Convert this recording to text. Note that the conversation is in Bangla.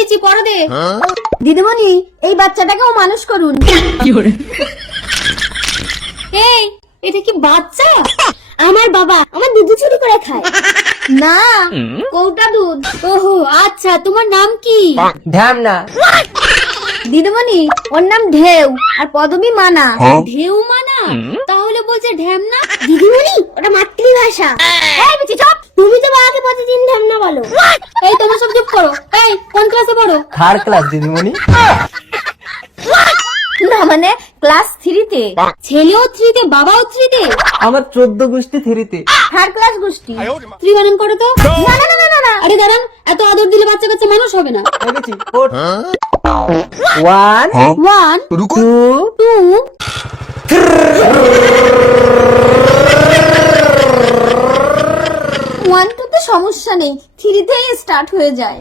বিচি পড়ো দে। দিদিমণি এই বাচ্চাটাকেও মানুষ করুন। এই এটা কি বাচ্চা? আমার বাবা আমার দুধ চুরি করে খায়। না, কৌটা দুধ। ওহো আচ্ছা, তোমার নাম কি? ঢ্যামনা। দিদিমণি ওর নাম ঢেউ আর পদবী মানা। ঢেউ মানা? তাহলে বলছে ঢ্যামনা। দিদিমণি ওটা মাতৃভাষা। এই বিচি চুপ, তুমি তো বাবাকে প্রতিদিন ঢ্যামনা বলো। এই তোমরা সব চুপ করো। এই কোন ক্লাসে পড়ো? থার্ড ক্লাস দিদিমণি। না মানে ক্লাস 3-তে। ছেলেও 3-তে, বাবাও 3-তে? আমার 14 গোষ্ঠী 3-তে। থার্ড ক্লাস গোষ্ঠী। 3 বানান করো তো। না না না না না। আরে দাঁড়ান, এত আদর দিলে বাচ্চা কাচ্চা মানুষ হবে না। দেখেছি 1 1 2 2 1-2 তে সমস্যা নেই, 3-তেই স্টার্ট হয়ে যায়।